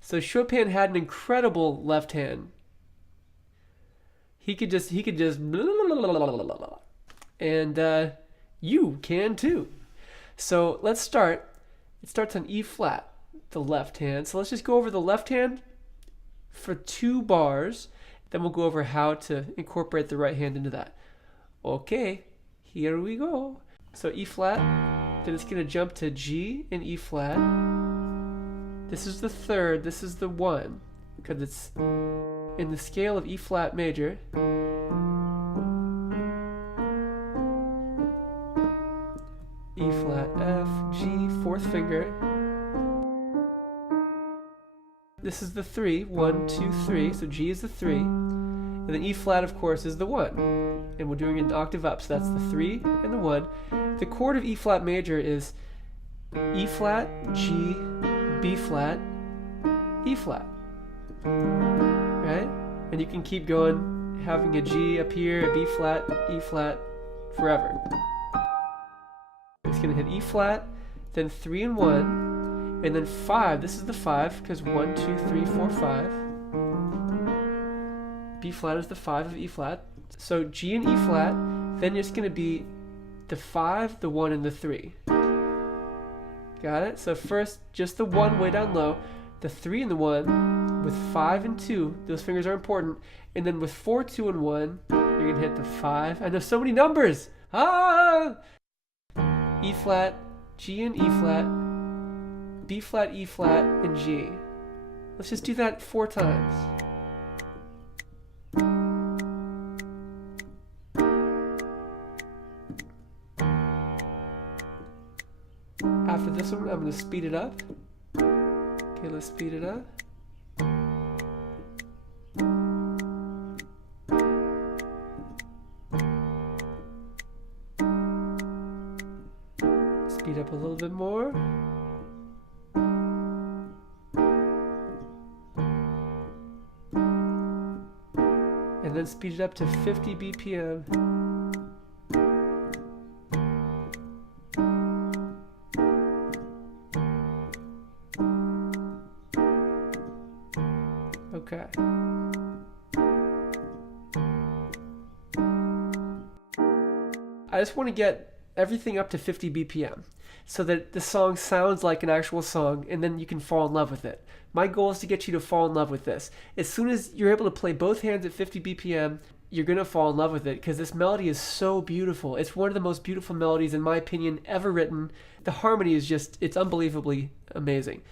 So Chopin had an incredible left hand. He could just and you can too. So let's start. It starts on E flat, the left hand. So let's just go over the left hand for 2 bars. Then we'll go over how to incorporate the right hand into that. Okay, here we go. So E flat, then it's gonna jump to G and E flat. This is the third, this is the 1, because it's in the scale of E flat major. E flat, F, G, 4th finger. This is the 3, 1, 2, 3, so G is the 3. And then E flat, of course, is the 1. And we're doing an octave up, so that's the 3 and the 1. The chord of E flat major is E flat, G, B flat, E flat. Right? And you can keep going, having a G up here, a B flat, E flat, forever. It's going to hit E flat, then 3 and 1, and then 5. This is the 5, because 1, 2, 3, 4, 5. B flat is the 5 of E flat. So G and E flat, then it's going to be the 5, the 1, and the 3. Got it? So first, just the 1 way down low, the 3 and the 1, with 5 and 2, those fingers are important, and then with 4, 2, and 1, you're going to hit the 5. I know so many numbers! Ah! E flat, G and E flat, B flat, E flat, and G. Let's just do that 4 times. After this one, I'm going to speed it up. Okay, let's speed it up. Speed up a little bit more. And then speed it up to 50 BPM. Okay. I just want to get everything up to 50 BPM so that the song sounds like an actual song, and then you can fall in love with it. My goal is to get you to fall in love with this. As soon as you're able to play both hands at 50 BPM, you're going to fall in love with it because this melody is so beautiful. It's one of the most beautiful melodies, in my opinion, ever written. The harmony is just, it's unbelievably amazing.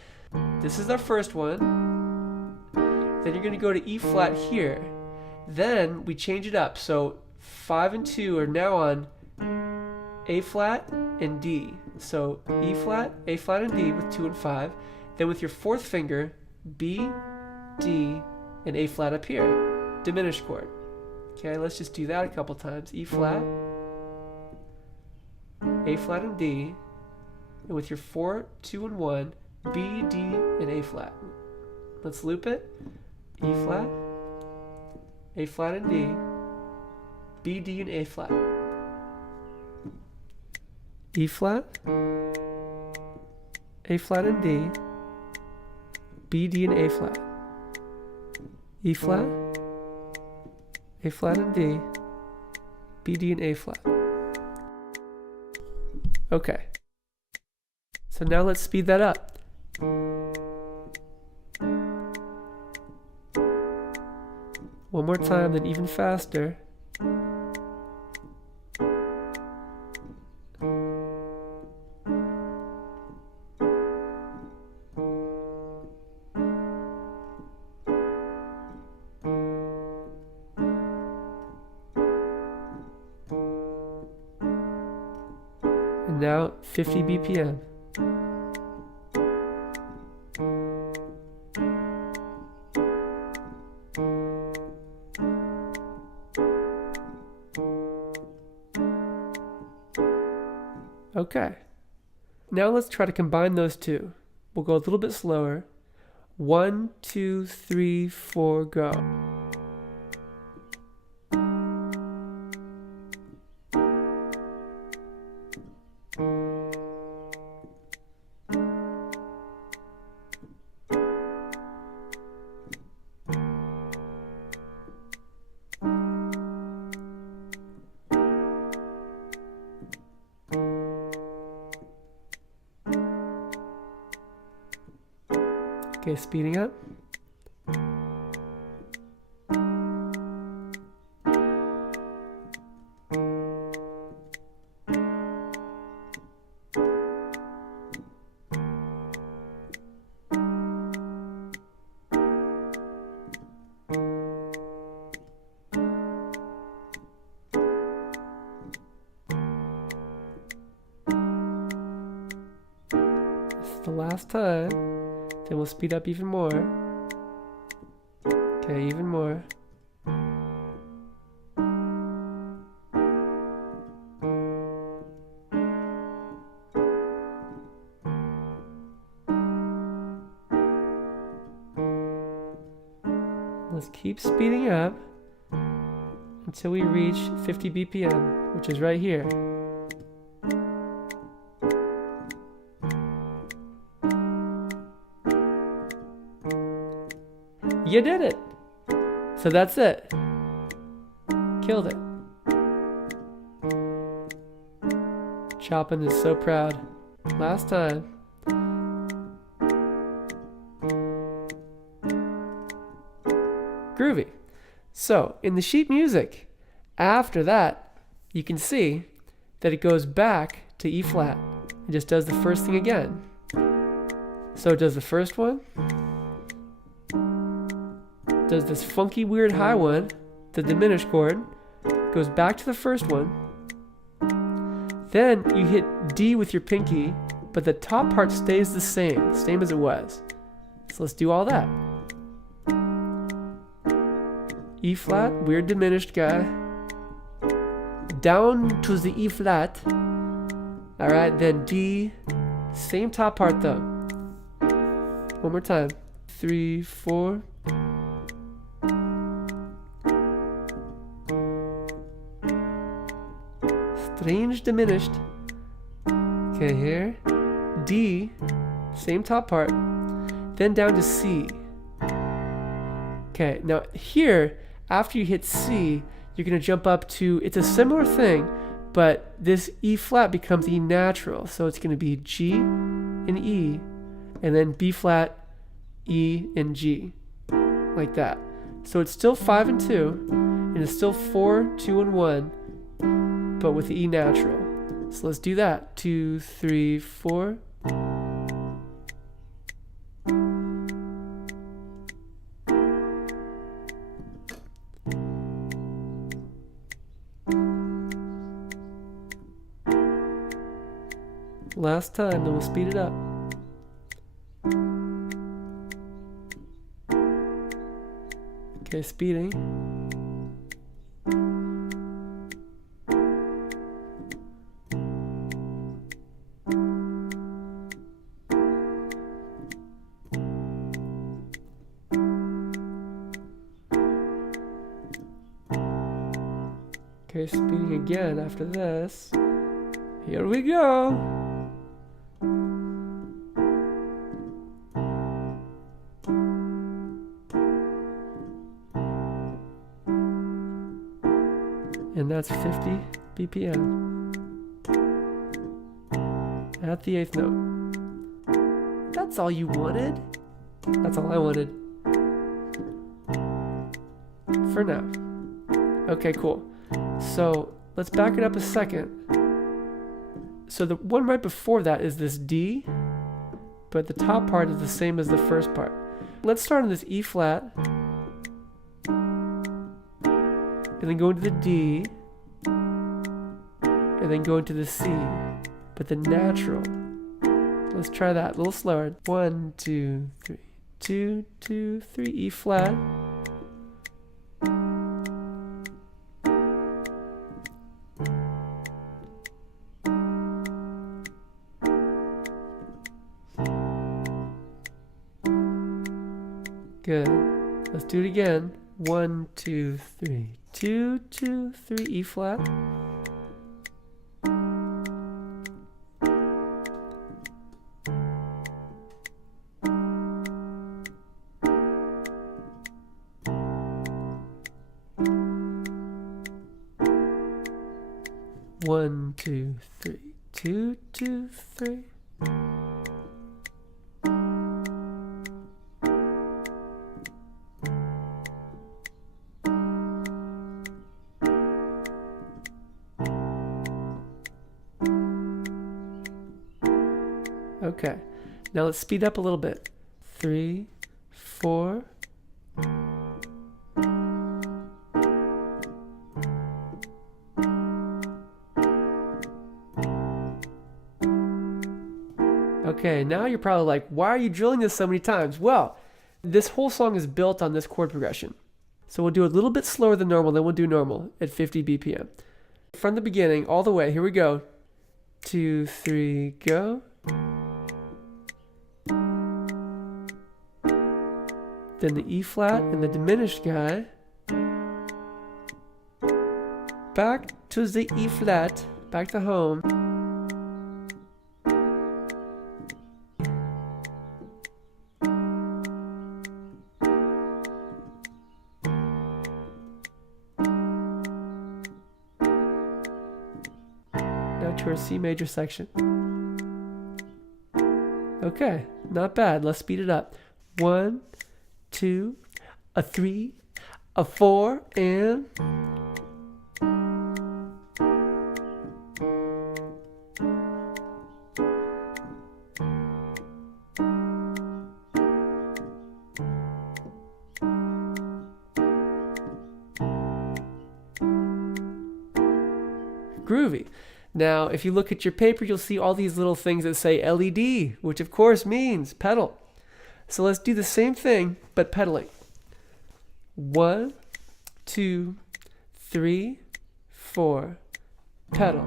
This is our first one. Then you're going to go to E flat here. Then we change it up. So 5 and 2 are now on A flat and D. So E flat, A flat, and D with 2 and 5. Then with your 4th finger, B, D, and A flat up here. Diminished chord. Okay, let's just do that a couple times. E flat, A flat, and D. And with your 4, 2, and 1, B, D, and A flat. Let's loop it. E flat, A flat, and D, B, D, and A flat. E flat, A flat, and D, B, D, and A flat. E flat, A flat, and D, B, D, and A flat. Okay. So now let's speed that up. One more time, then even faster. And now 50 BPM. Okay. Now let's try to combine those two. We'll go a little bit slower. 1, 2, 3, 4, go. Okay, speeding up. The last time, then we'll speed up even more. Okay, even more. Let's keep speeding up until we reach 50 BPM, which is right here. You did it! So that's it. Killed it. Chopin is so proud. Last time. Groovy. So, in the sheet music, after that, you can see that it goes back to E flat. It just does the first thing again. So it does the first one, does this funky weird high one, the diminished chord, goes back to the first one, then you hit D with your pinky, but the top part stays the same as it was. So let's do all that. E flat, weird diminished guy, down to the E flat, alright, then D, same top part though. One more time, 3, 4, strange diminished. Okay, here. D, same top part. Then down to C. Okay, now here, after you hit C, you're going to jump up to, it's a similar thing, but this E flat becomes E natural. So it's going to be G and E, and then B flat, E, and G. Like that. So it's still 5 and 2, and it's still 4, 2, and 1. But with the E natural. So let's do that. 2, 3, 4. Last time, then we'll speed it up. Okay, speeding. Okay, speeding again after this. Here we go. And that's 50 BPM. At the 8th note. That's all you wanted? That's all I wanted. For now. Okay, cool. So let's back it up a second. So the one right before that is this D, but the top part is the same as the first part. Let's start on this E flat, and then go into the D, and then go into the C, but the natural. Let's try that a little slower. 1, 2, 3. 2, 2, 3, E flat. Good. Let's do it again. 1, 2, 3. 2, 2, 3, E flat. One, 2, 3. 2, 2, 3. Okay. Now let's speed up a little bit. 3, 4. Okay, now you're probably like, why are you drilling this so many times? Well, this whole song is built on this chord progression. So we'll do a little bit slower than normal, then we'll do normal at 50 BPM. From the beginning, all the way, here we go. 2, 3, go. Then the E flat and the diminished guy. Back to the E flat, back to home. Now to our C major section. Okay, not bad. Let's speed it up. 1, 2, a 3, a 4, and groovy. Now, if you look at your paper, you'll see all these little things that say LED, which of course means pedal. So let's do the same thing, but pedaling. 1, 2, 3, 4, pedal.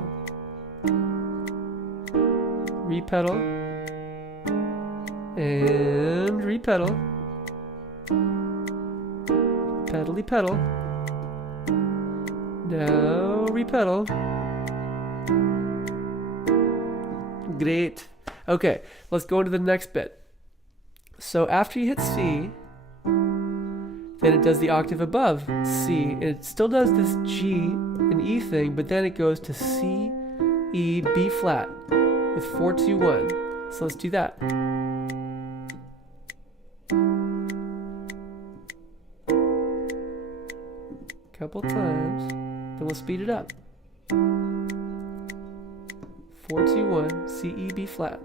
Repedal. And repedal. Pedally pedal. Now repedal. Great. Okay, let's go into the next bit. So after you hit C, then it does the octave above C, and it still does this G and E thing, but then it goes to C, E, B flat with 4, 2, 1. So let's do that. Couple times, then we'll speed it up. 4, 2, 1, C, E, B flat.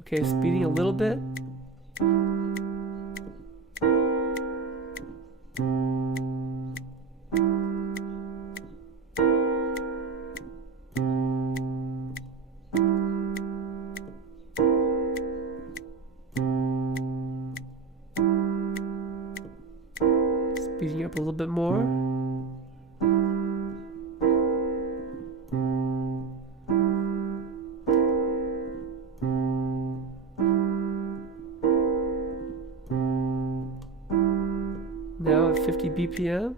Okay, speeding a little bit. Speeding up a little bit more. Now at 50 BPM.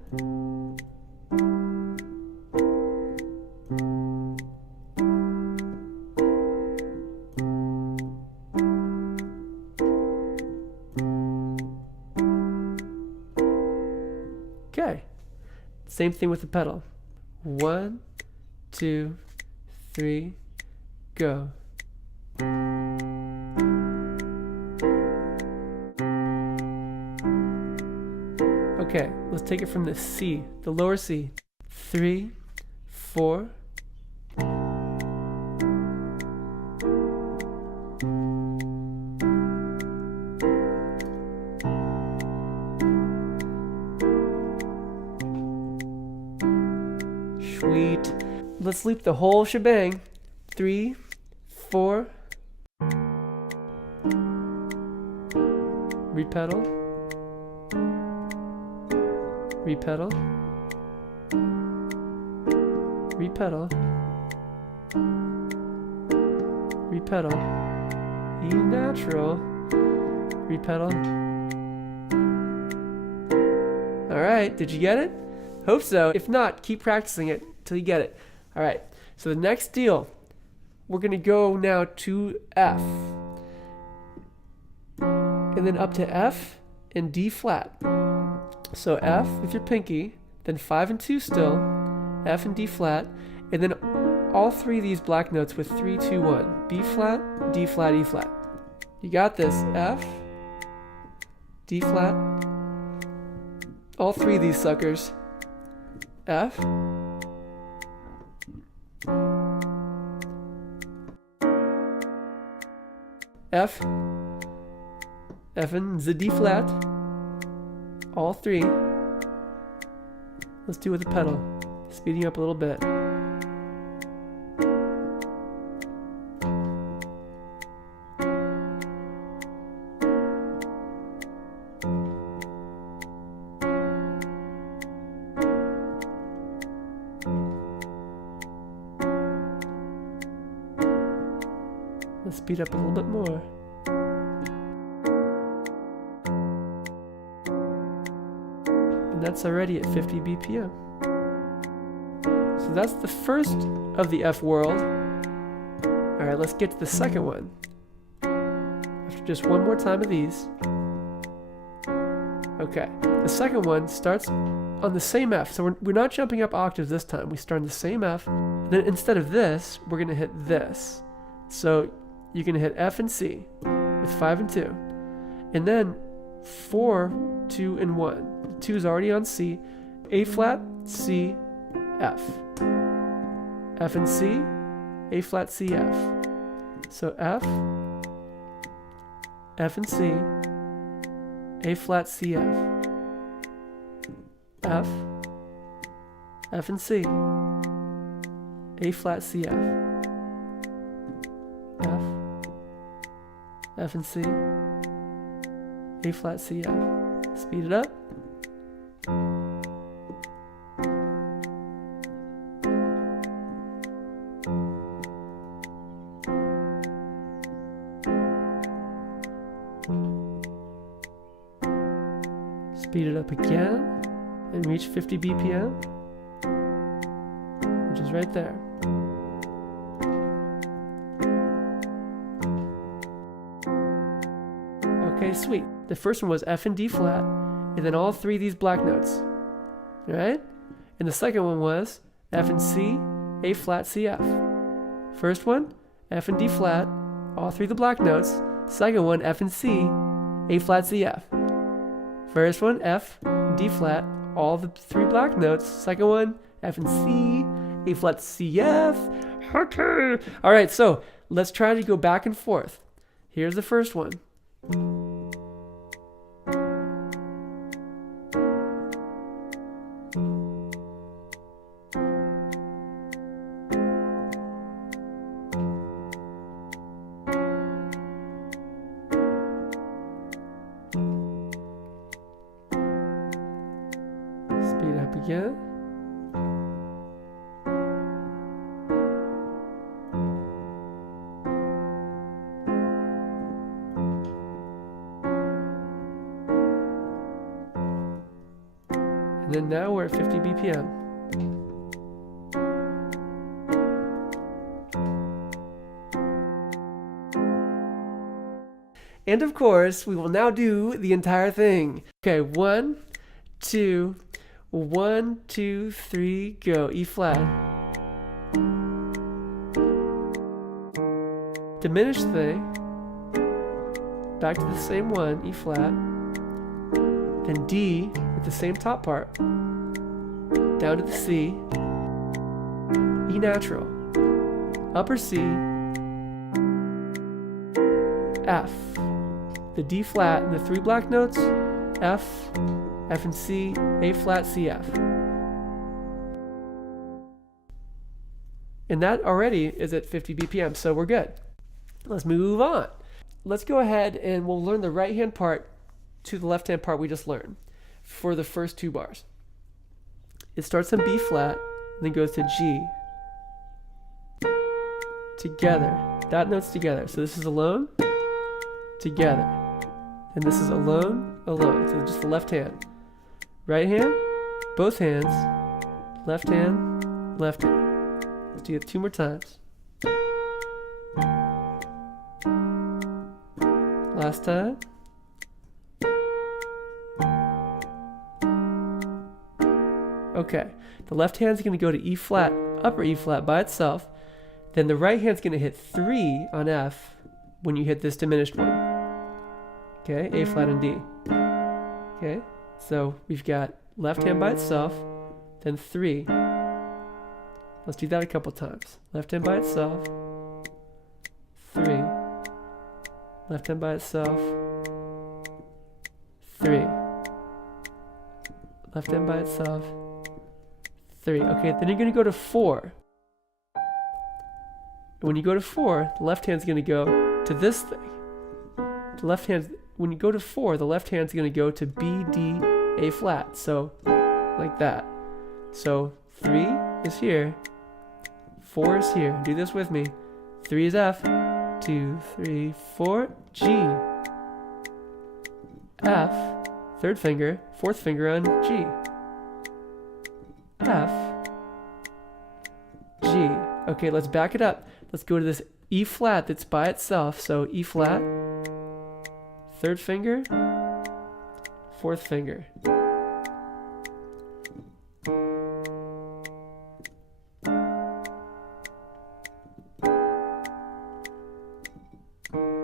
Okay, same thing with the pedal. 1, 2, 3, go. Okay, let's take it from the C, the lower C. 3, 4. Sweet. Let's loop the whole shebang. 3, 4. Repedal. Repedal. Repedal. Repedal. E natural. Repedal. Alright, did you get it? Hope so. If not, keep practicing it till you get it. Alright, so the next deal, we're going to go now to F. And then up to F and D flat. So F with your pinky, then 5 and 2 still, F and D flat, and then all three of these black notes with 3, 2, 1. B flat, D flat, E flat. You got this. F, D flat, all three of these suckers. F, F, F and the D flat, all three. Let's do it with the pedal, speeding up a little bit. Let's speed up a little bit more. And that's already at 50 BPM. So that's the first of the F world. All right, let's get to the second one. After just one more time of these. Okay, the second one starts on the same F. So we're not jumping up octaves this time. We start on the same F. Then instead of this, we're gonna hit this. So you can hit F and C with 5 and 2. And then 4, 2, and 1. 2 is already on C. A flat, C, F. F and C, A flat, C, F. So F, F and C, A flat, C, F. F, F and C, A flat, C, F. F, F and C, A flat, C, F. Speed it up. Speed it up again and reach 50 BPM, which is right there. Okay, sweet. The first one was F and D flat, and then all three of these black notes. All right? And the second one was F and C, A flat, C, F. First one, F and D flat, all three of the black notes. Second one, F and C, A flat, C, F. First one, F, D flat, all the three black notes. Second one, F and C, A flat, C, F. Okay. All right, so let's try to go back and forth. Here's the first one. Speed up again. And then now we're at 50 BPM. And of course, we will now do the entire thing. Okay, 1, 2, 1, 2, 3, go. E flat. Diminished thing. Back to the same one, E flat. Then D with the same top part. Down to the C. E natural. Upper C. F. The D flat and the three black notes. F, F and C, A flat, C, F. And that already is at 50 BPM, so we're good. Let's move on. Let's go ahead and we'll learn the right hand part to the left hand part we just learned for the first two bars. It starts in B flat, and then goes to G. Together. Dot notes together. So this is alone, together. And this is alone, alone. So just the left hand. Right hand, both hands, left hand, left hand. Let's do it 2 more times. Last time. Okay, the left hand's going to go to E flat, upper E flat by itself. Then the right hand's going to hit 3 on F when you hit this diminished one. Okay, A flat and D. Okay, so we've got left hand by itself, then 3. Let's do that a couple times. Left hand by itself, 3. left hand by itself, 3, left hand by itself, 3. Okay, then you're going to go to 4. When you go to 4, the left hand's going to go to this thing. The left hand, when you go to 4, the left hand's going to go to B, D, A flat. So, like that. So, 3 is here, 4 is here. Do this with me. 3 is F, 2, 3, 4, G, F, third finger, fourth finger on G, F, G. Okay, let's back it up. Let's go to this E flat that's by itself. So E flat, third finger, fourth finger.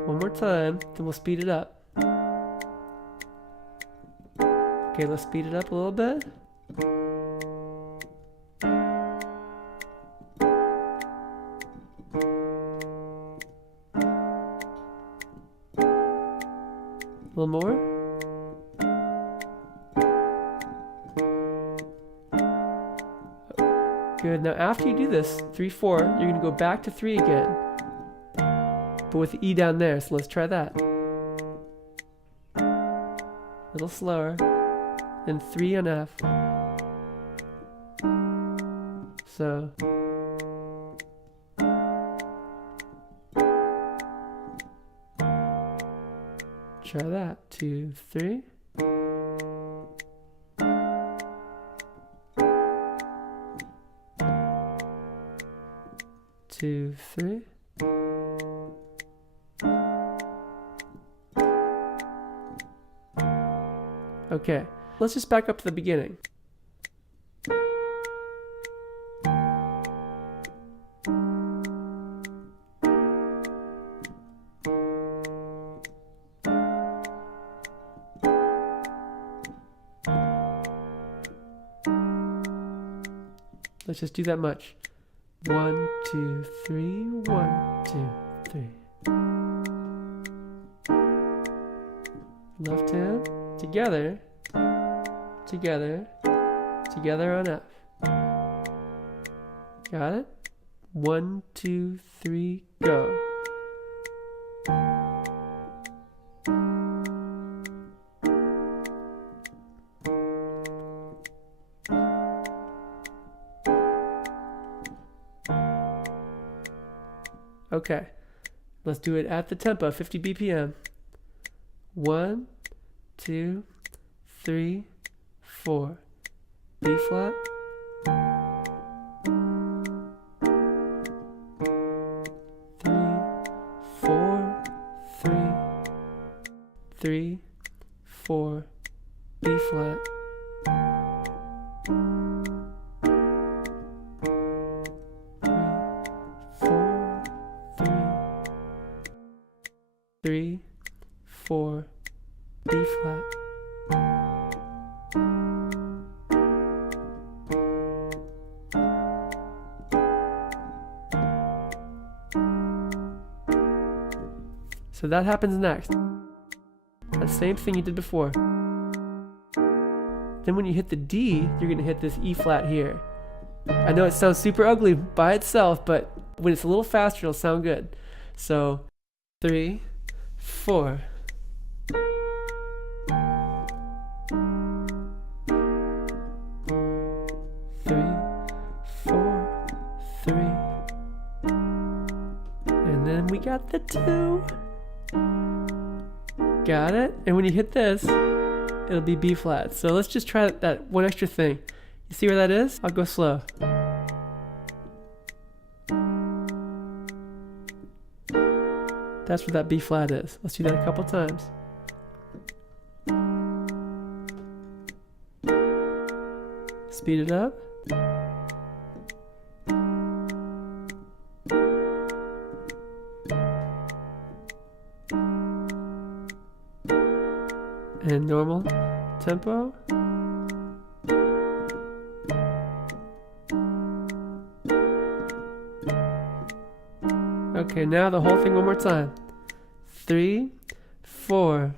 One more time, then we'll speed it up. Okay, let's speed it up a little bit. A little more. Good. Now after you do this, 3, 4, you're going to go back to 3 again. But with the E down there, so let's try that. A little slower. Then 3 on F. So. Try that. 2, 3. Two, 3. Okay, let's just back up to the beginning. Let's just do that much. 1, 2, 3, 1, 2, 3. Left hand, together, together, together on F. Got it? 1, 2, 3, go. Okay, let's do it at the tempo, 50 BPM. 1, 2, 3, 4. B flat. 3, 4, 3, 3, 4. B flat. 3, 4, B flat. So that happens next. That same thing you did before. Then when you hit the D, you're going to hit this E flat here. I know it sounds super ugly by itself, but when it's a little faster, it'll sound good. So 3, 4. 3, 4, 3. And then we got the 2. Got it? And when you hit this, it'll be B flat. So let's just try that one extra thing. You see where that is? I'll go slow. That's where that B flat is. Let's do that a couple times. Speed it up. And normal tempo. Okay, now the whole thing one more time. 3, 4.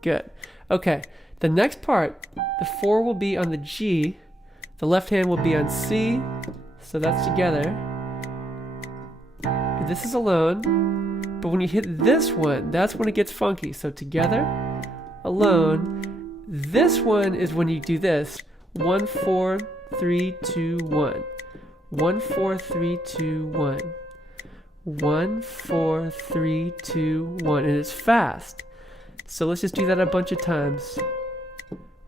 Good. Okay, the next part, the 4 will be on the G, the left hand will be on C, so that's together. This is alone, but when you hit this one, that's when it gets funky. So together, alone. This one is when you do this. 1, 4, 3, 2, 1. 1, 4, 3, 2, 1. 1, 4, 3, 2, 1. And it's fast. So let's just do that a bunch of times.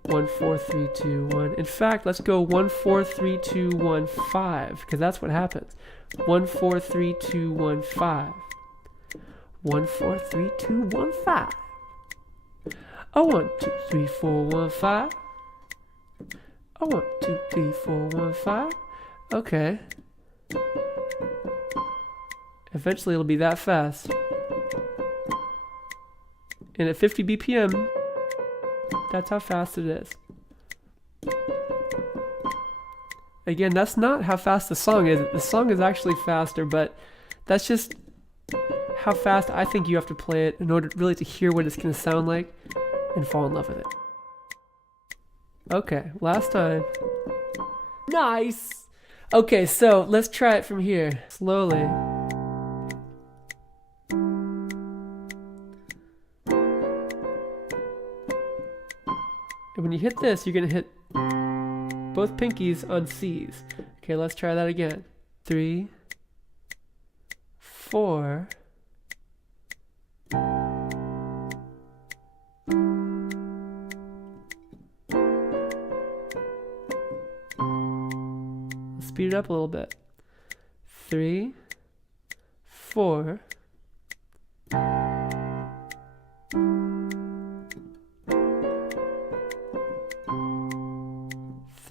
1, 4, 3, 2, 1. In fact, let's go 1, 4, 3, 2, 1, 5, because that's what happens. 1, 4, 3, 2, 1, 5. 1, 4, 3, 2, 1, 5. Oh, 1, 2, 3, 4, 1, 5. Oh, 1, 2, 3, 4, 1, 5. Okay. Eventually it'll be that fast. And at 50 BPM, that's how fast it is. Again, that's not how fast the song is. The song is actually faster, but that's just how fast I think you have to play it in order really to hear what it's going to sound like and fall in love with it. Okay, last time. Nice! Okay, so let's try it from here, slowly. And when you hit this, you're going to hit both pinkies on C's. Okay, let's try that again. 3, 4. Let's speed it up a little bit. 3, 4.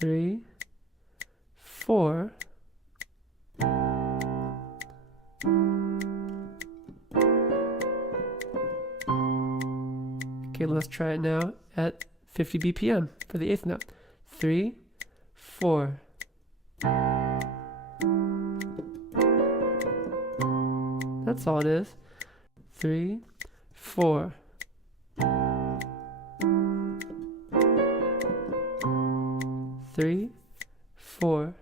3, 4. Okay, let's try it now at 50 BPM for the 8th note. 3, 4. That's all it is. 3, 4. 3, 4.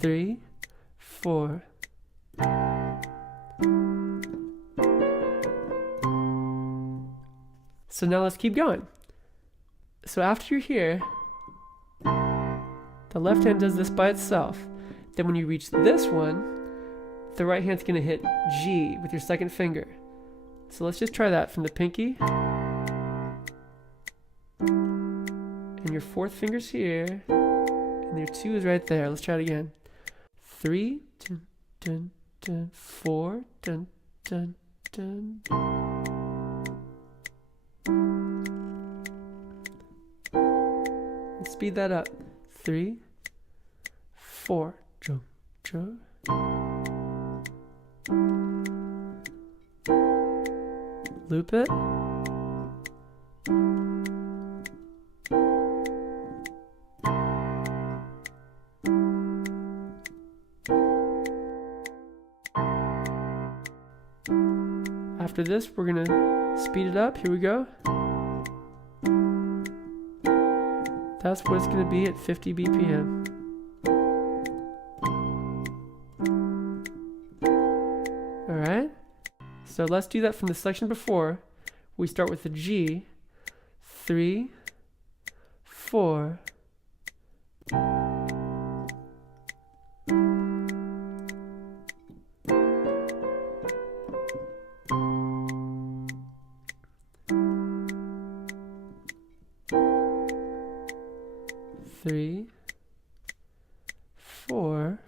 3, 4. So now let's keep going. So after you're here, the left hand does this by itself. Then when you reach this one, the right hand's going to hit G with your second finger. So let's just try that from the pinky. And your 4th finger's here. And your 2 is right there. Let's try it again. 3, dun, dun, dun, 4, dun, dun, dun. Let's speed that up. 3, 4. Jump, jump. Loop it. After this, we're going to speed it up. Here we go. That's what it's going to be at 50 BPM. Alright? So let's do that from the section before. We start with the G. 3, 4. 3, 4.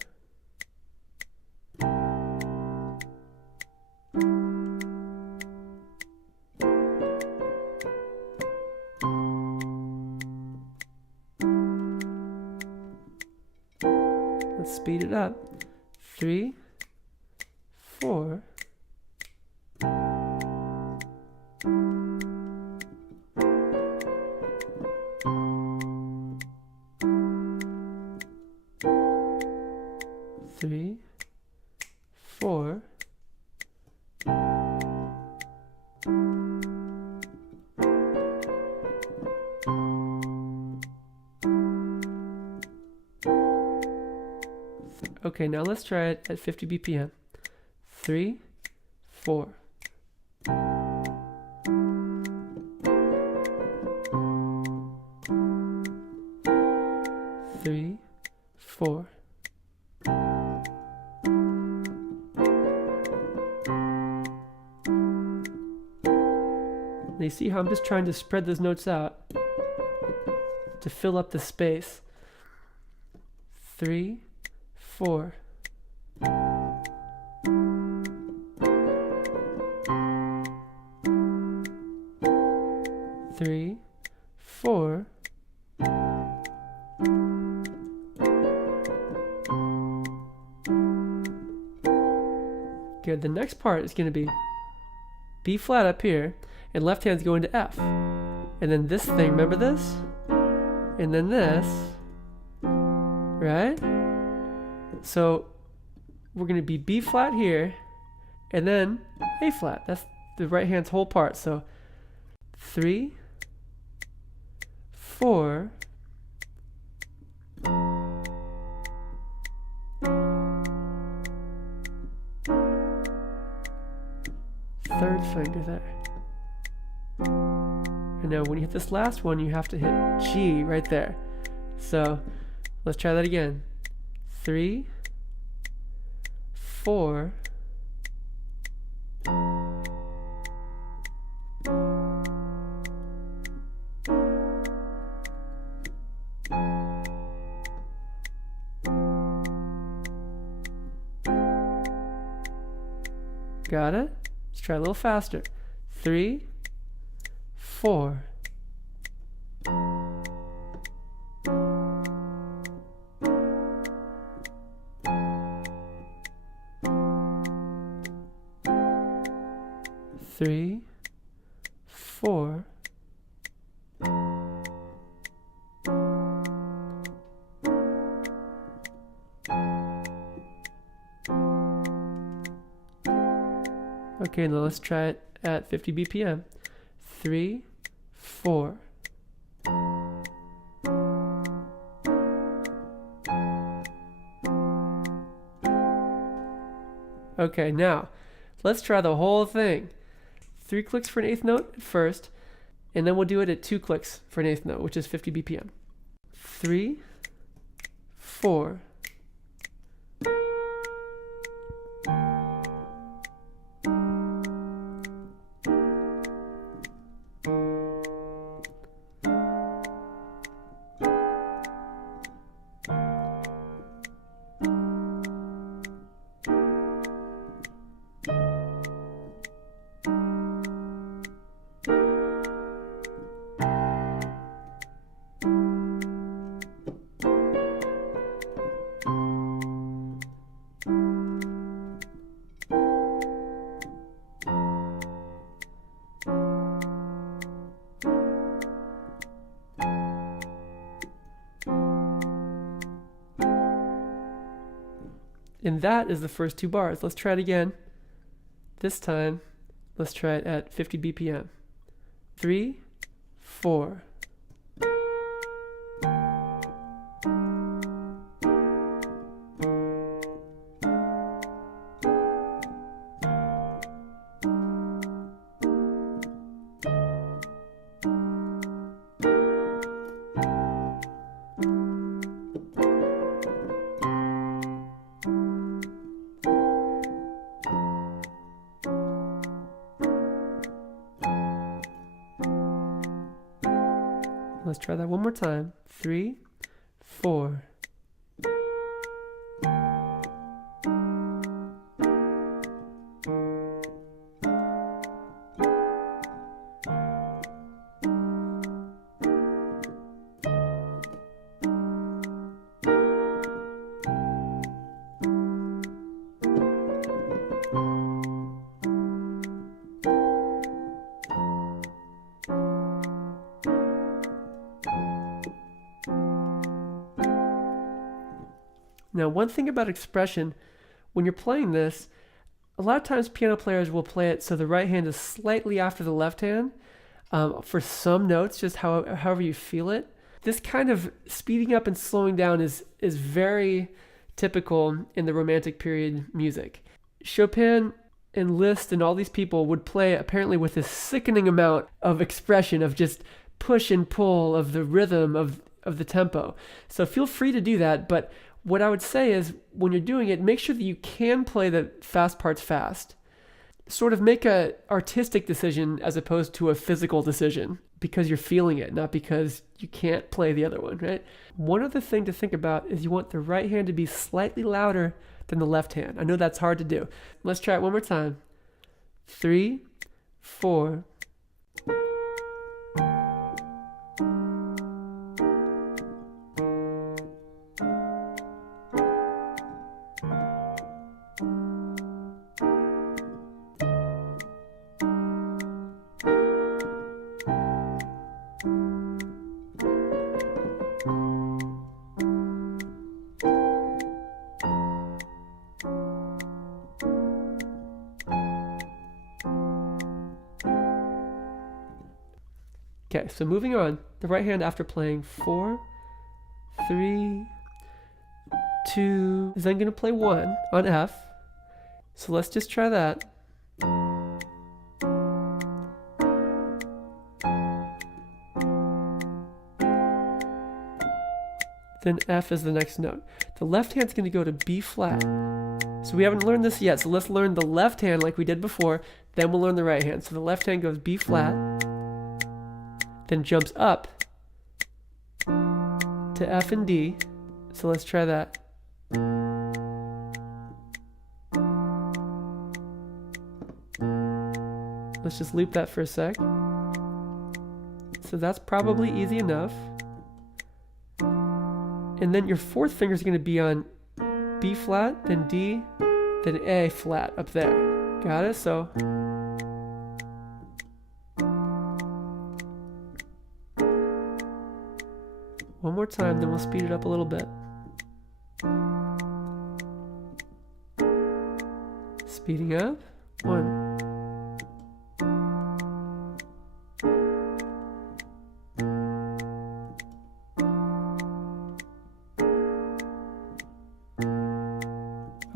Let's speed it up. 3, 4. Three, 4. Okay, now let's try it at 50 BPM. 3, 4. 3, 4. You see how I'm just trying to spread those notes out to fill up the space. 3, 4. 3, 4. Good. The next part is going to be B flat up here, and left hand's going to F. And then this thing, remember this? And then this, right? So we're going to be B flat here, and then A flat. That's the right hand's whole part. So 3, 4, 3rd finger there. And now when you hit this last one, you have to hit G right there. So let's try that again. 3, 4, 'Got it? Let's try a little faster. 3, 4. Three, 4. Okay, now let's try it at 50 BPM. 3, 4. Okay, now let's try the whole thing. 3 clicks for an eighth note at first, and then we'll do it at 2 clicks for an eighth note, which is 50 BPM. 3, 4. And that is the first 2 bars. Let's try it again. This time, let's try it at 50 BPM. 3, 4. Let's try that one more time. 3, 4. Now, one thing about expression, when you're playing this, a lot of times piano players will play it so the right hand is slightly after the left hand for some notes, just however you feel it. This kind of speeding up and slowing down is very typical in the Romantic period music. Chopin and Liszt and all these people would play apparently with this sickening amount of expression, of just push and pull, of the rhythm, of the tempo. So feel free to do that, but what I would say is when you're doing it, make sure that you can play the fast parts fast. Sort of make a artistic decision as opposed to a physical decision, because you're feeling it, not because you can't play the other one, right? One other thing to think about is you want the right hand to be slightly louder than the left hand. I know that's hard to do. Let's try it one more time. 3, 4. Okay, so moving on, the right hand after playing 4, 3, 2, is then going to play 1 on F. So let's just try that. Then F is the next note. The left hand's going to go to B flat. So we haven't learned this yet, so let's learn the left hand like we did before, then we'll learn the right hand. So the left hand goes B flat, then jumps up to F and D. So let's try that. Let's just loop that for a sec. So that's probably easy enough. And then your fourth finger is going to be on B flat, then D, then A flat up there. Got it? So one more time, then we'll speed it up a little bit. Speeding up. 1.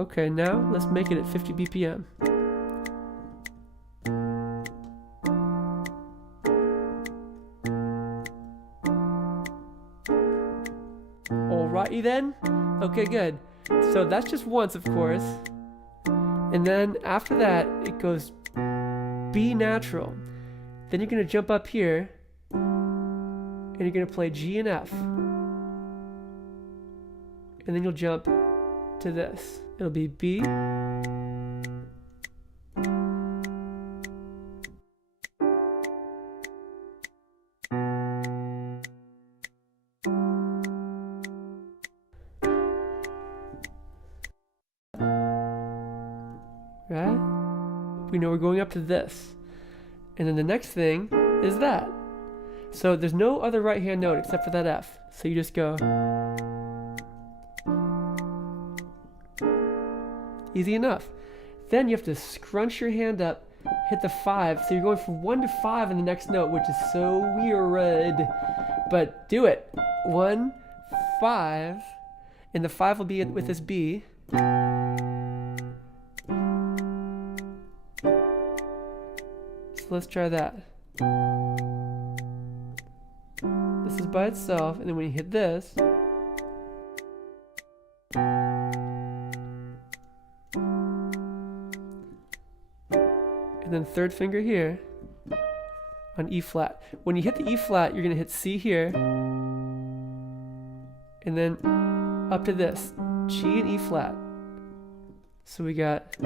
Okay, now let's make it at 50 BPM. Alrighty then. Okay, good. So that's just once, of course. And then after that, it goes B natural. Then you're going to jump up here, and you're going to play G and F. And then you'll jump to this. It'll be B, right? We know we're going up to this. And then the next thing is that. So there's no other right hand note except for that F. So you just go. Easy enough. Then you have to scrunch your hand up, hit the 5. So you're going from 1 to 5 in the next note, which is so weird. But do it. 1, 5. And the 5 will be with this B. So let's try that. This is by itself, and then when you hit this, and then third finger here on E flat. When you hit the E flat, you're going to hit C here, and then up to this, G and E flat. So we got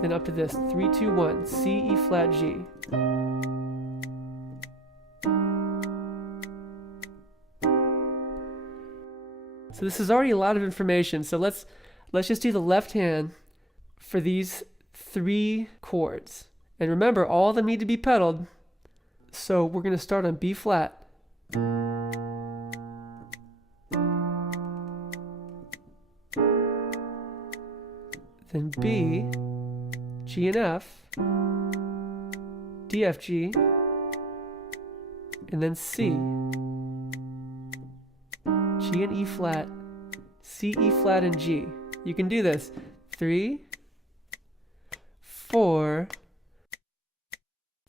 then up to this 3, 2, 1, C, E flat, G. So this is already a lot of information. So let's just do the left hand for these 3 chords. And remember, all of them need to be pedaled. So we're going to start on B flat. Then B, G and F, D, F, G, and then C, G and E flat, C, E flat, and G. You can do this. 3, 4,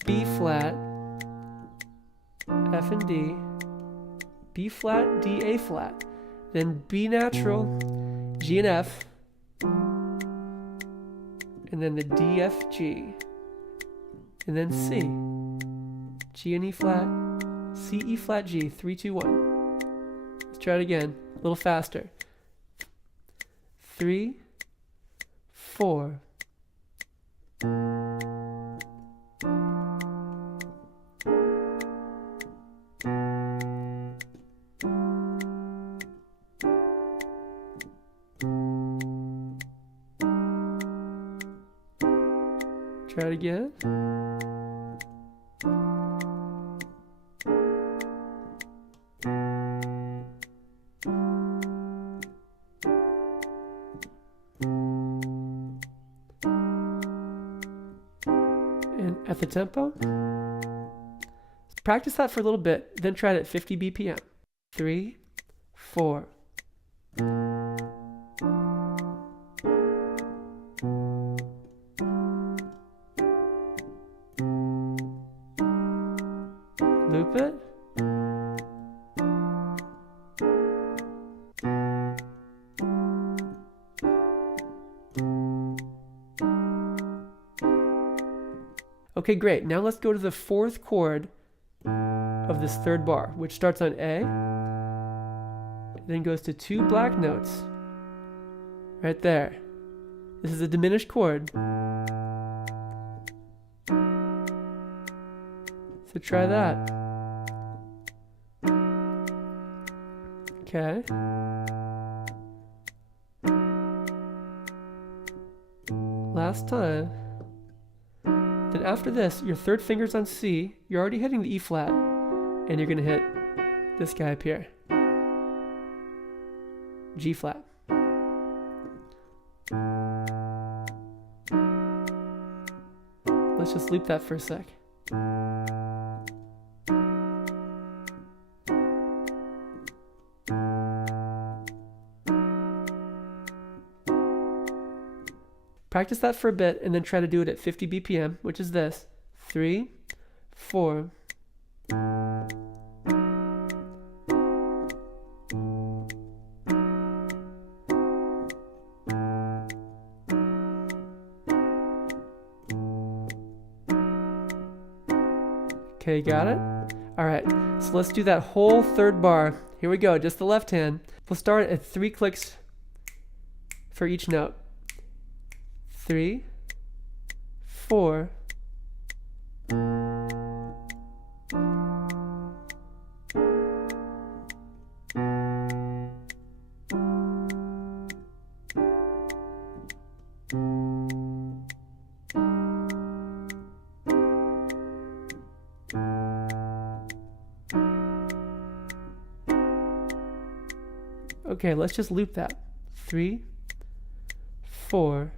B flat, F and D, B flat, D, A flat, then B natural, G and F, and then the D, F, G, and then C, G and E flat, C, E flat, G, 3, 2, 1. Let's try it again, a little faster. 3, 4. Try it again. And at the tempo, practice that for a little bit, then try it at 50 BPM. 3, 4. Loop it. Okay, great. Now let's go to the fourth chord of this third bar, which starts on A, then goes to 2 black notes right there. This is a diminished chord. So try that. Okay. Last time. Then after this, your third finger's on C, you're already hitting the E flat, and you're gonna hit this guy up here. G flat. Let's just loop that for a sec. Practice that for a bit and then try to do it at 50 BPM, which is this. 3, 4. Okay, got it? Alright, so let's do that whole third bar. Here we go, just the left hand. We'll start at 3 clicks for each note. 3, 4. Okay, let's just loop that. 3, 4.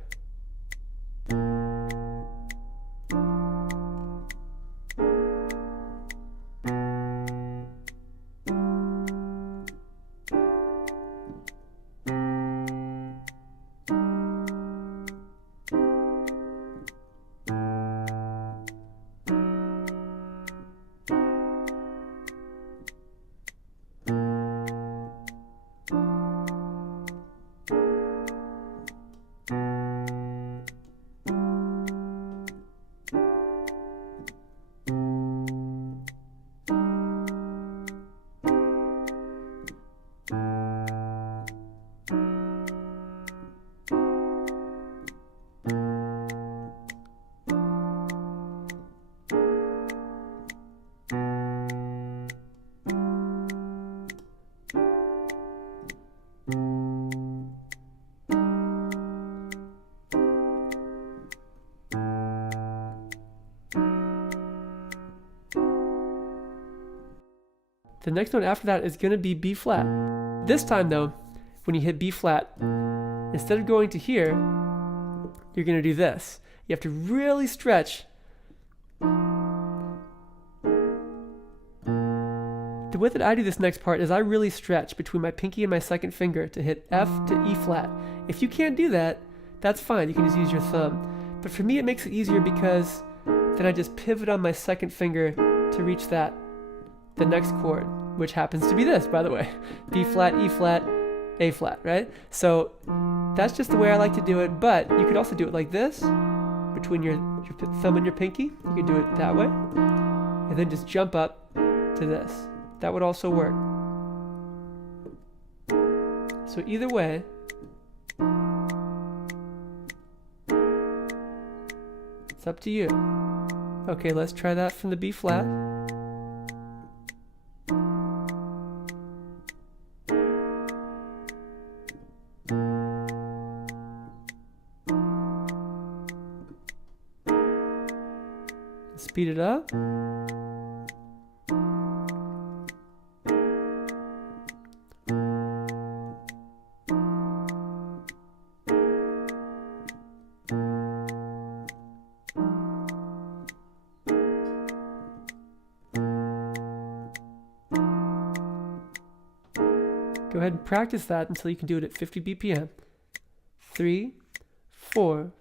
The next note after that is going to be B flat. This time though, when you hit B flat, instead of going to here, you're going to do this. You have to really stretch. The way that I do this next part is I really stretch between my pinky and my second finger to hit F to E flat. If you can't do that, that's fine. You can just use your thumb. But for me, it makes it easier because then I just pivot on my second finger to reach the next chord, which happens to be this, by the way. B flat, E flat, A flat, right? So that's just the way I like to do it, but you could also do it like this, between your thumb and your pinky. You could do it that way, and then just jump up to this. That would also work. So either way, it's up to you. Okay, let's try that from the B flat. Speed it up. Go ahead and practice that until you can do it at 50 BPM. 3, 4.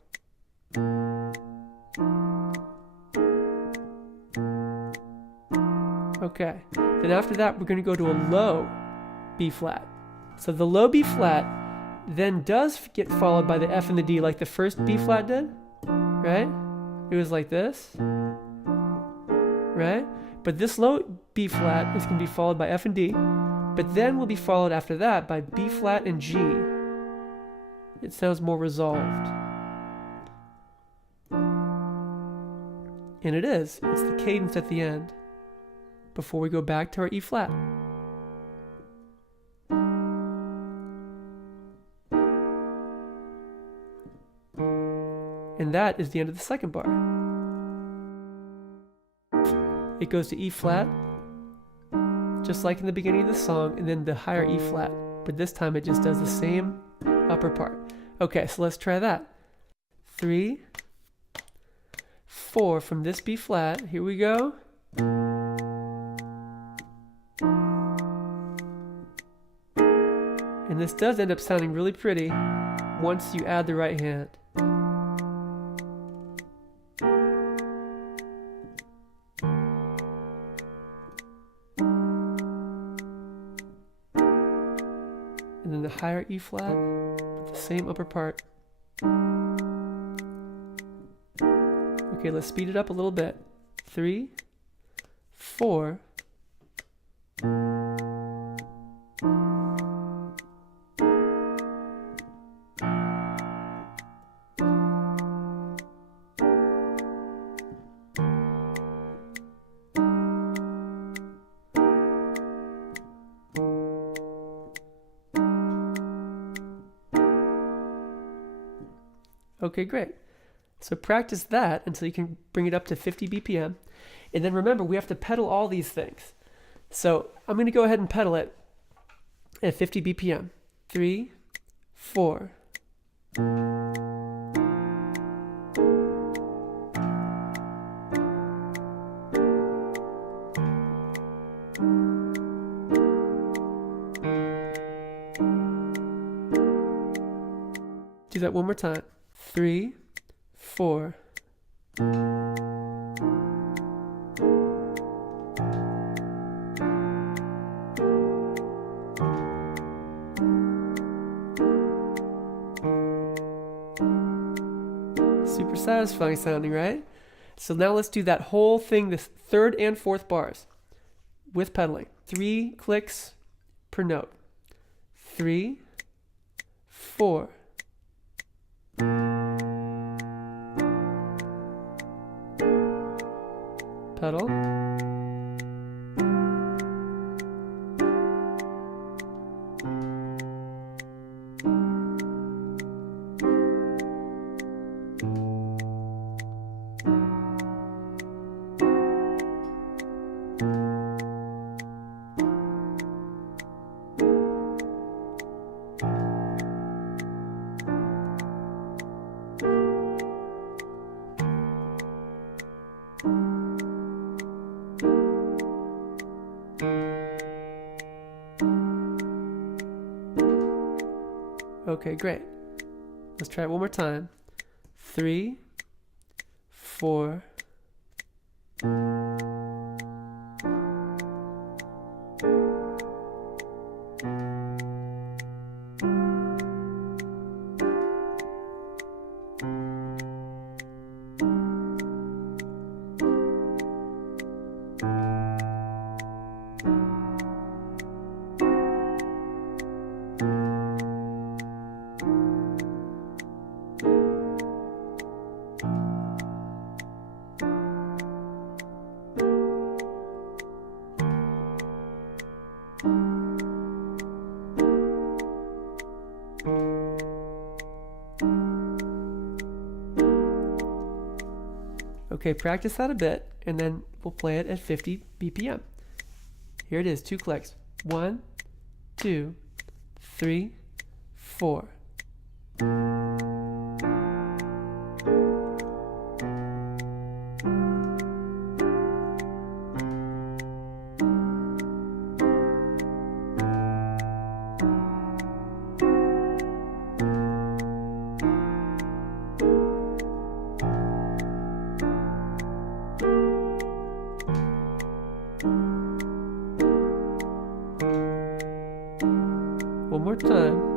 Okay, then after that we're going to go to a low B flat. So the low B flat then does get followed by the F and the D like the first B flat did, right? It was like this, right? But this low B flat is going to be followed by F and D, but then will be followed after that by B flat and G. It sounds more resolved. And it is. It's the cadence at the end before we go back to our E flat. And that is the end of the second bar. It goes to E flat, just like in the beginning of the song, and then the higher E flat. But this time it just does the same upper part. Okay, so let's try that. 3, 4 from this B flat. Here we go. And this does end up sounding really pretty once you add the right hand. And then the higher E flat, the same upper part. Okay, let's speed it up a little bit. 3, 4. Okay, great. So practice that until you can bring it up to 50 BPM. And then remember, we have to pedal all these things. So I'm going to go ahead and pedal it at 50 BPM. 3, 4. Do that one more time. 3, 4. Super satisfying sounding, right? So now let's do that whole thing, the third and fourth bars with pedaling. 3 clicks per note. 3, 4. Pedal. Okay, great. Let's try it one more time. 3, 4. Okay, practice that a bit, and then we'll play it at 50 BPM. Here it is, 2 clicks. 1, 2, 3, 4. One more time.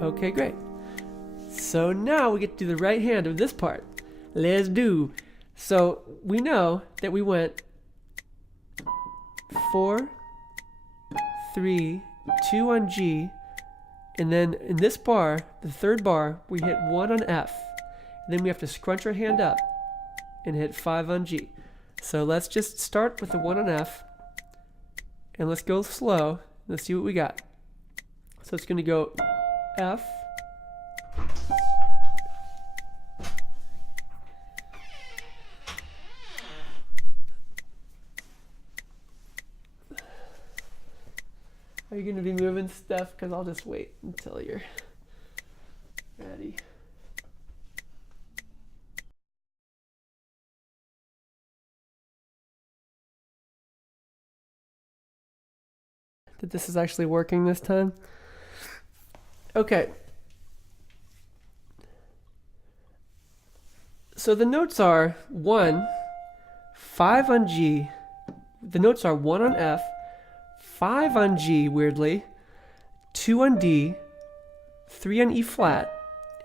Okay, great. So now we get to do the right hand of this part. Let's do. So we know that we went 4, 3, 2 on G, and then in this bar, the third bar, we hit 1 on F. And then we have to scrunch our hand up and hit 5 on G. So let's just start with the 1 on F, and let's go slow. Let's see what we got. So it's going to go F, are you going to be moving stuff? Because I'll just wait until you're ready. That this is actually working this time. Okay. So the notes are 1, 5 on G. The notes are 1 on F, 5 on G, weirdly, 2 on D, 3 on E flat,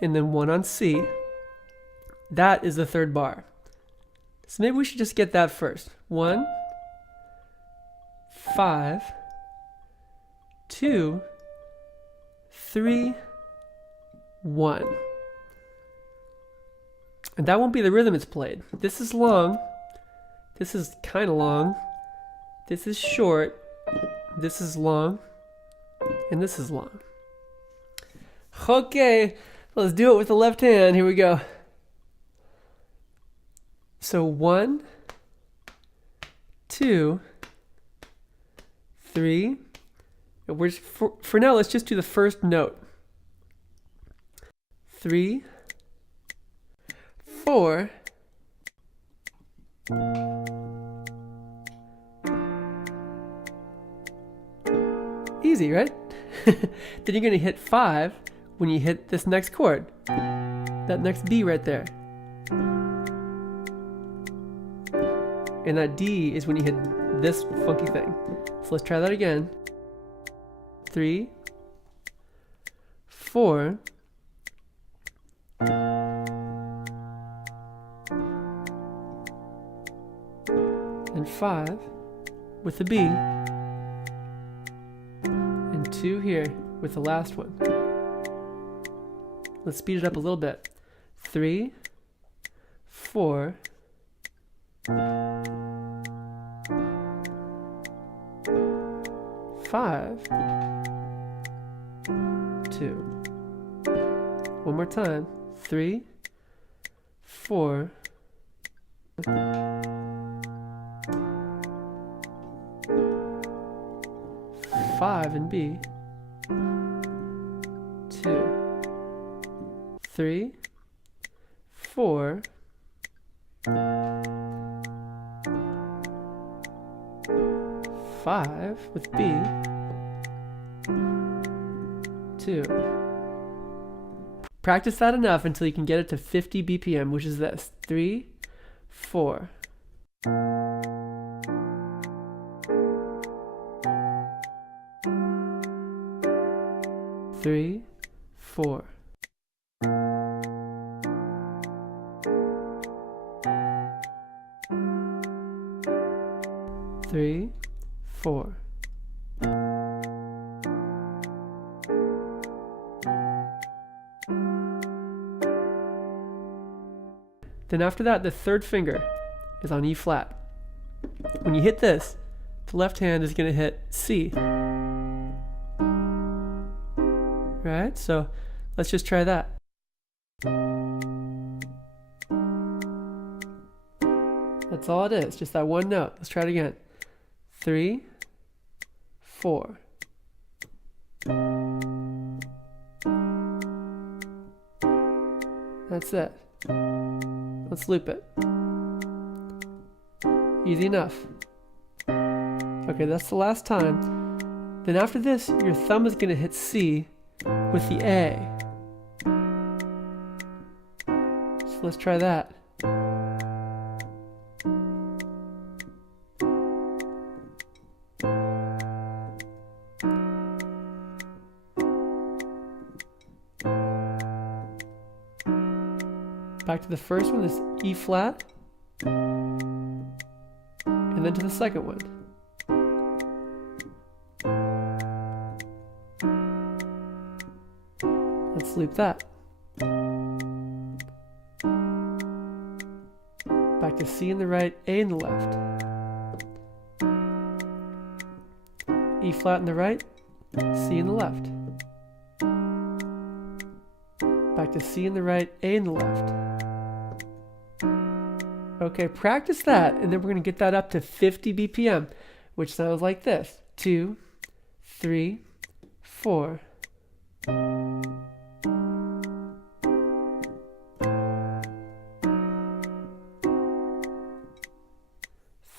and then 1 on C. That is the third bar. So maybe we should just get that first. 1, 5, 2, 3, 1. And that won't be the rhythm it's played. This is long. This is kind of long. This is short. This is long. And this is long. Okay, let's do it with the left hand. Here we go. So 1, 2, 3. For now, let's just do the first note. 3, 4. Easy, right? Then you're going to hit 5 when you hit this next chord. That next D right there. And that D is when you hit this funky thing. So let's try that again. 3, 4. And 5 with the B. And 2 here with the last one. Let's speed it up a little bit. 3, 4, 5, 2. One more time. 3, 4, 5 in B, 2, 3, 4, 5 with B, 2. Practice that enough until you can get it to 50 BPM, which is this. 3, 4. 3, 4. 3, 4. Then after that, the third finger is on E flat. When you hit this, the left hand is going to hit C. Right? So let's just try that. That's all it is, just that one note. Let's try it again. 3, 4. That's it. Let's loop it. Easy enough. Okay, that's the last time. Then after this, your thumb is going to hit C with the A. So let's try that. Back to the first one, this E flat, and then to the second one. Let's loop that. Back to C in the right, A in the left. E flat in the right, C in the left. Back to C in the right, A in the left. Okay, practice that, and then we're going to get that up to 50 BPM, which sounds like this. 2, 3, 4.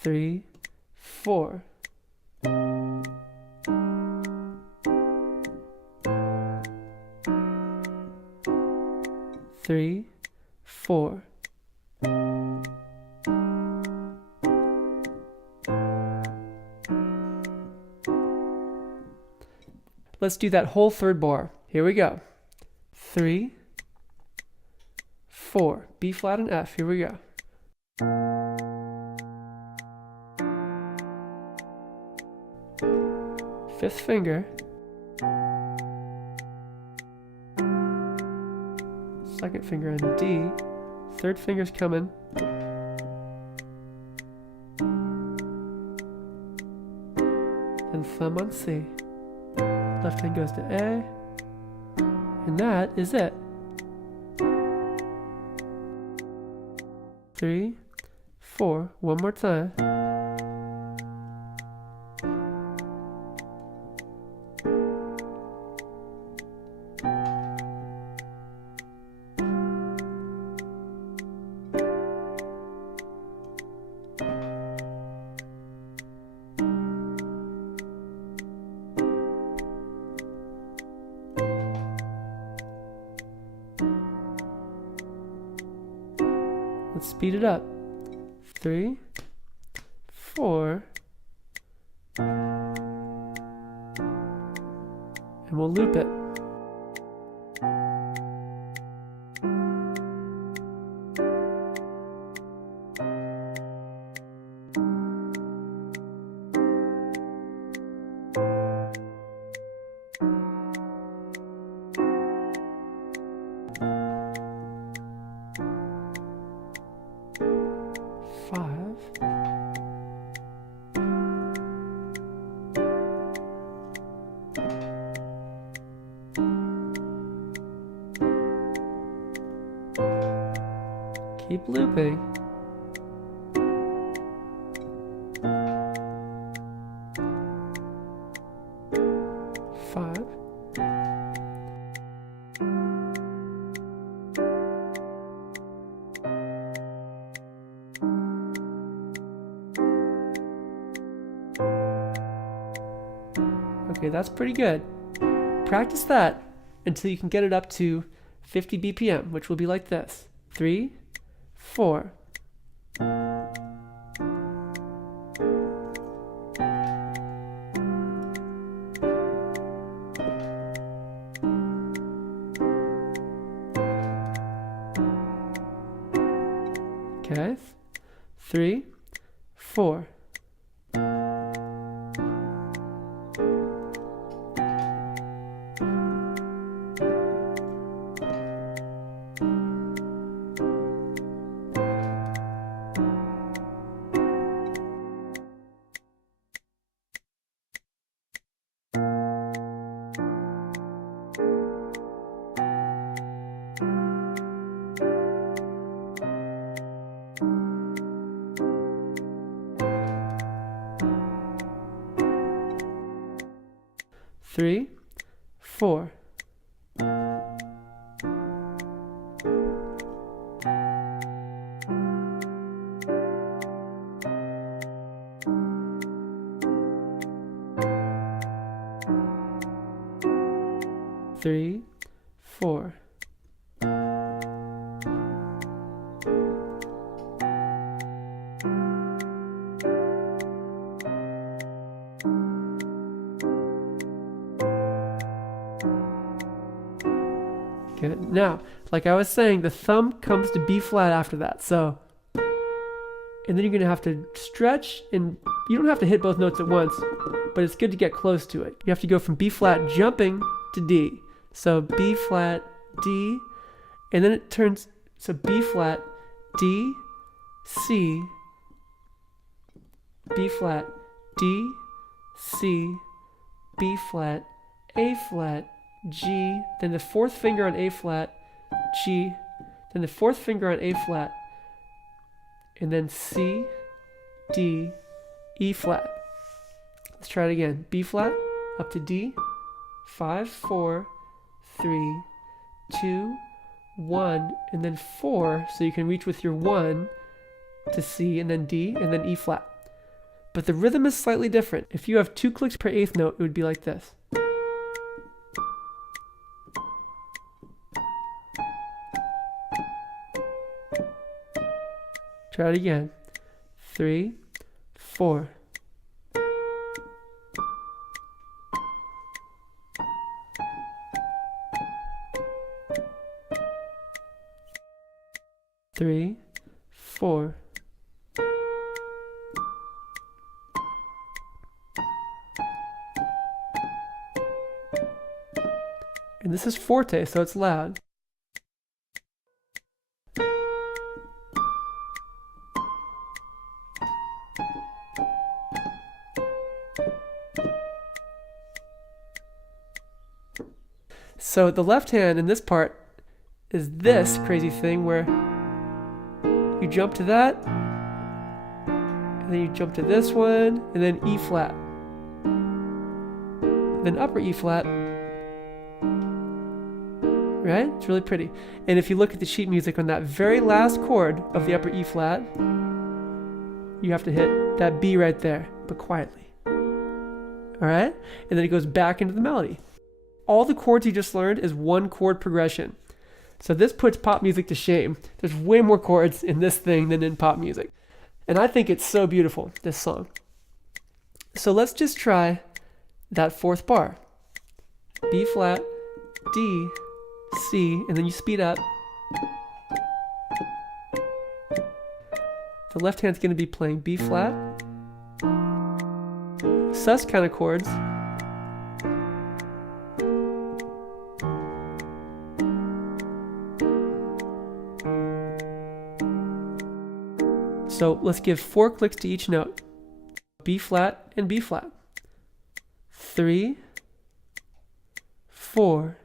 3, 4. 3, 4. Let's do that whole third bar. Here we go. 3, 4. B flat and F. Here we go. Fifth finger. Second finger on D. Third finger's coming. Then thumb on C. Left hand goes to A. And that is it. 3, 4. One more time. Let's speed it up. 3, 4. And we'll loop it. thing. Five. Okay, that's pretty good. Practice that until you can get it up to 50 BPM, which will be like this. 3, 4. Okay. 3, 4. Three, 4. Three, 4. Good. Now, like I was saying, the thumb comes to B flat after that. So, and then you're going to have to stretch, and you don't have to hit both notes at once, but it's good to get close to it. You have to go from B flat jumping to D. So B flat, D, and then it turns, so B flat, D, C, B flat, D, C, B flat, A flat, G, then the fourth finger on A flat, G, then the fourth finger on A flat, and then C, D, E flat. Let's try it again. B flat, up to D, 5, 4, 3, 2, 1, and then 4, so you can reach with your 1 to C, and then D, and then E flat. But the rhythm is slightly different. If you have 2 clicks per eighth note, it would be like this. Try it again. 3, 4. Three, 4. And this is forte, so it's loud. So the left hand in this part is this crazy thing where you jump to that, and then you jump to this one, and then E flat, then upper E flat, right? It's really pretty. And if you look at the sheet music, on that very last chord of the upper E flat, you have to hit that B right there, but quietly. All right? And then it goes back into the melody. All the chords you just learned is one chord progression. So this puts pop music to shame. There's way more chords in this thing than in pop music. And I think it's so beautiful, this song. So let's just try that fourth bar. B flat, D, C, and then you speed up. The left hand's going to be playing B flat, sus kind of chords. So let's give 4 clicks to each note. B flat and B flat. 3, 4.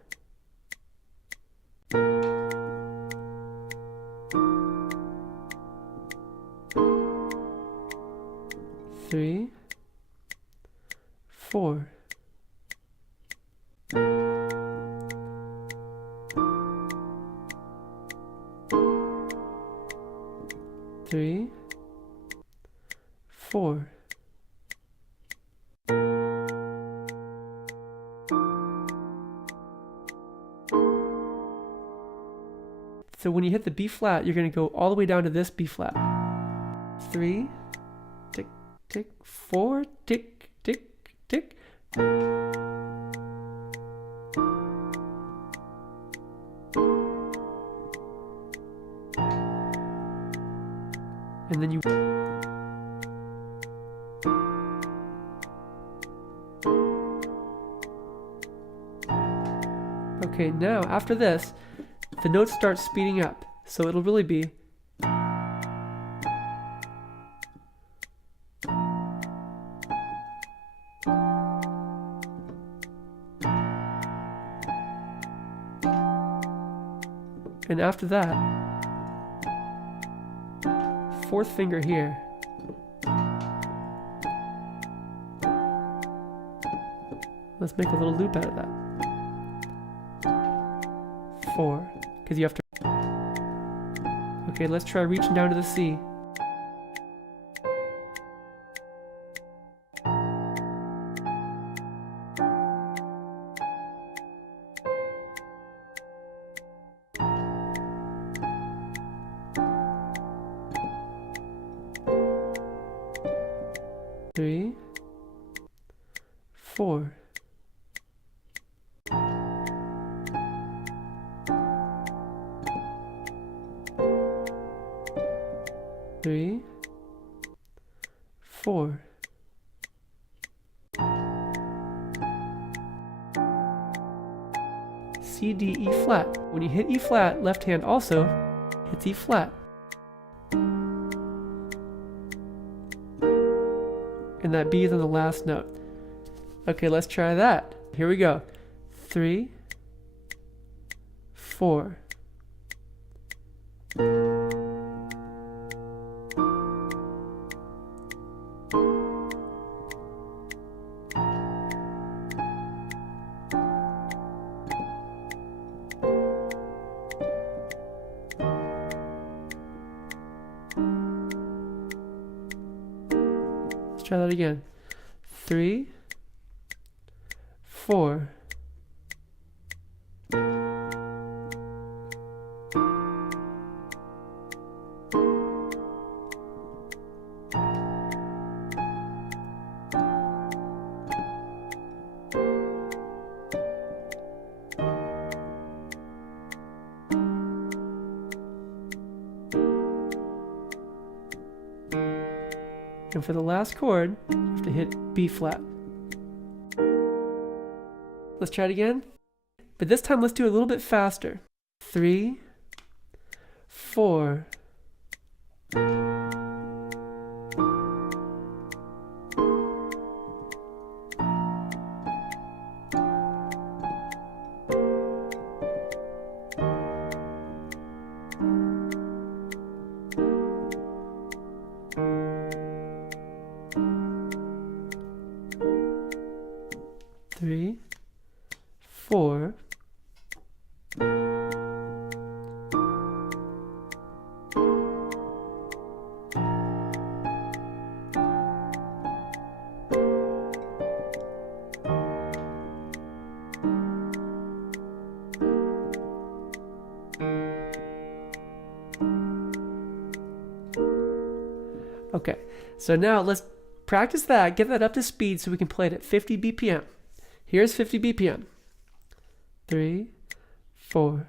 3, 4. Three, 4. So when you hit the B flat, you're going to go all the way down to this B flat. 3, tick, tick, 4, tick, tick, tick. And then you... Okay, now after this, the notes start speeding up, so it'll really be... And after that, fourth finger here. Let's make a little loop out of that. 4, because you have to... Okay, let's try reaching down to the C. Three, 4. Three, 4. C, D, E flat. When you hit E flat, left hand also hits E flat. And that B is on the last note. Okay, let's try that. Here we go. 3, 4. Try that again. 3, 4. And for the last chord, you have to hit B flat. Let's try it again. But this time let's do it a little bit faster. 3, 4. Three, 4. Okay, so now let's practice that, get that up to speed so we can play it at 50 BPM. Here's 50 BPM. 3, 4.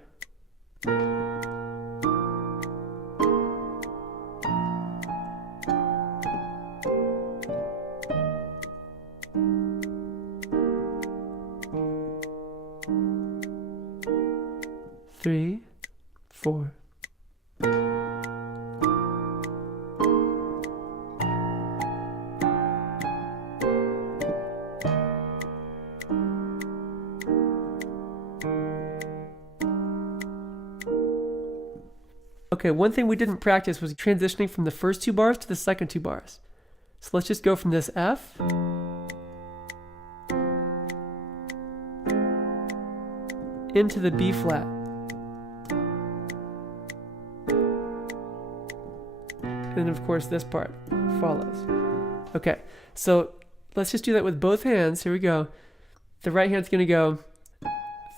Three, 4. Okay, one thing we didn't practice was transitioning from the first 2 bars to the second 2 bars. So let's just go from this F into the B flat. And of course this part follows. Okay, so let's just do that with both hands. Here we go. The right hand's gonna go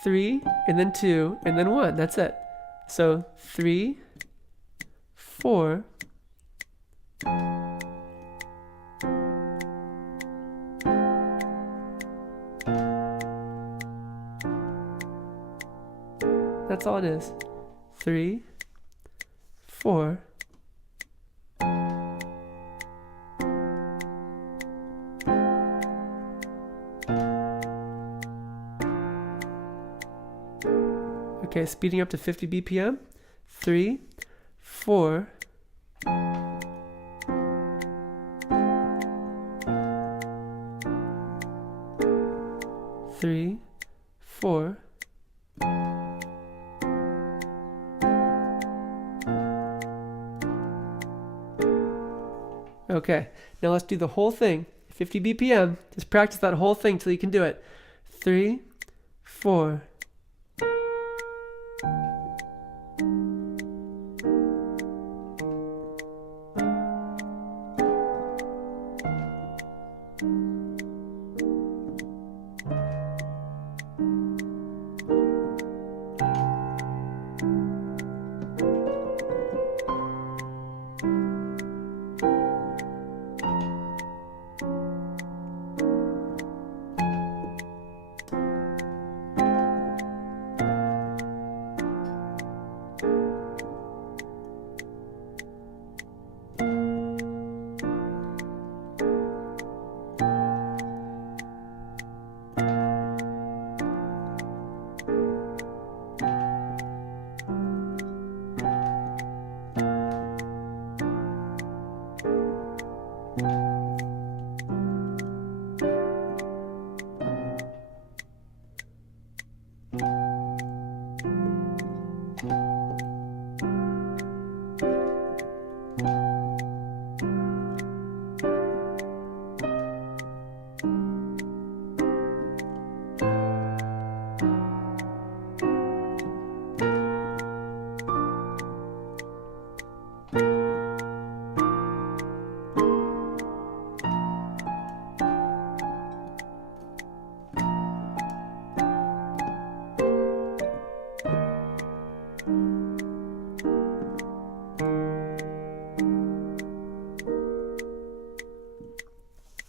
3, and then 2, and then 1. That's it. So 3, 4, that's all it is. 3, 4, okay, speeding up to 50 BPM. 3, 4, 3, 4. Okay, now let's do the whole thing. 50 BPM. Just practice that whole thing till you can do it. 3, 4.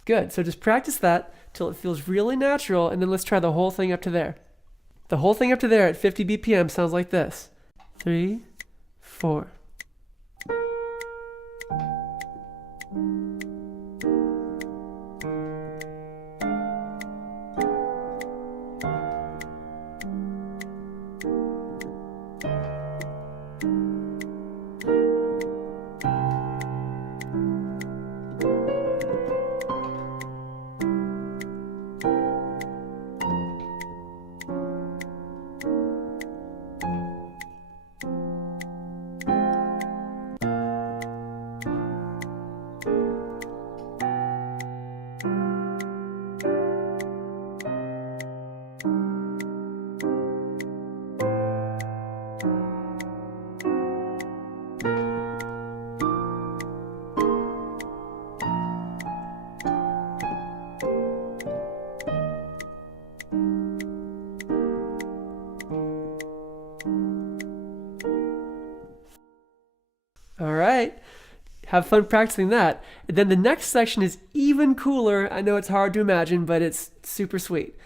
Good. So just practice that till it feels really natural, and then let's try the whole thing up to there. The whole thing up to there at 50 BPM sounds like this. 3, 4. All right. Have fun practicing that. And then the next section is even cooler. I know it's hard to imagine, but it's super sweet.